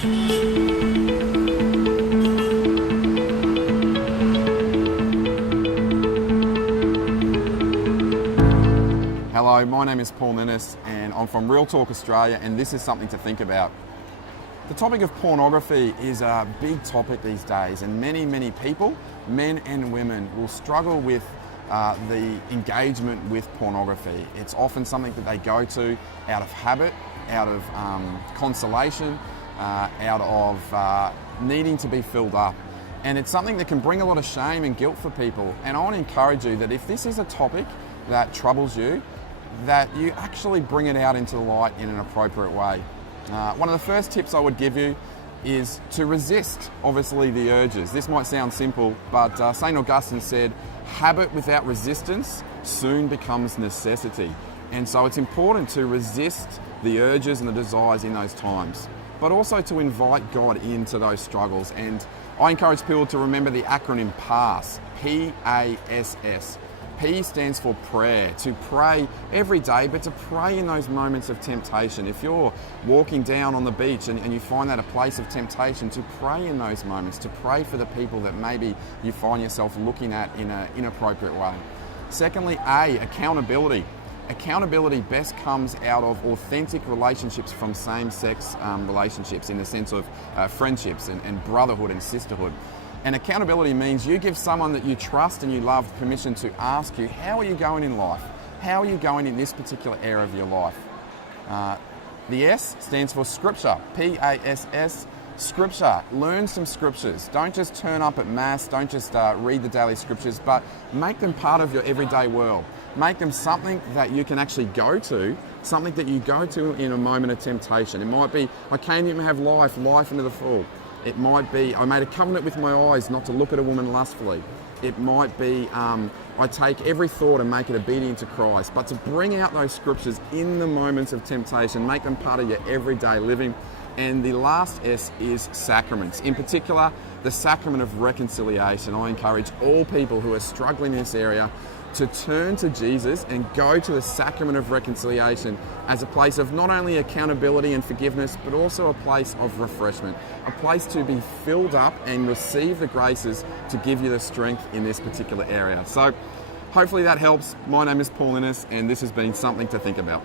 Hello, my name is Paul Ninnes and I'm from Real Talk Australia, and this is something to think about. The topic of pornography is a big topic these days, and many people, men and women, will struggle with the engagement with pornography. It's often something that they go to out of habit, out of consolation, out of needing to be filled up. And it's something that can bring a lot of shame and guilt for people. And I want to encourage you that if this is a topic that troubles you, that you actually bring it out into the light in an appropriate way. One of the first tips I would give you is to resist, obviously, the urges. This might sound simple, but St. Augustine said, habit without resistance soon becomes necessity. And so it's important to resist the urges and the desires in those times, but also to invite God into those struggles. And I encourage people to remember the acronym P.A.S.S, P-A-S-S. P stands for prayer, to pray every day, but to pray in those moments of temptation. If you're walking down on the beach and you find that a place of temptation, to pray in those moments, to pray for the people that maybe you find yourself looking at in an inappropriate way. Secondly, accountability. Accountability best comes out of authentic relationships from same-sex relationships, in the sense of friendships and brotherhood and sisterhood. And accountability means you give someone that you trust and you love permission to ask you, how are you going in life? How are you going in this particular area of your life? The S stands for Scripture, P-A.S.S, Scripture. Learn some scriptures. Don't just turn up at Mass, don't just read the daily scriptures, but make them part of your everyday world. Make them something that you can actually go to, something that you go to in a moment of temptation. It might be, I came here to have life into the full. It might be, I made a covenant with my eyes not to look at a woman lustfully. It might be, I take every thought and make it obedient to Christ. But to bring out those scriptures in the moments of temptation, make them part of your everyday living. And the last S is sacraments. In particular, the sacrament of reconciliation. I encourage all people who are struggling in this area to turn to Jesus and go to the sacrament of reconciliation as a place of not only accountability and forgiveness, but also a place of refreshment, a place to be filled up and receive the graces to give you the strength in this particular area. So hopefully that helps. My name is Paul Ninnes, and this has been something to think about.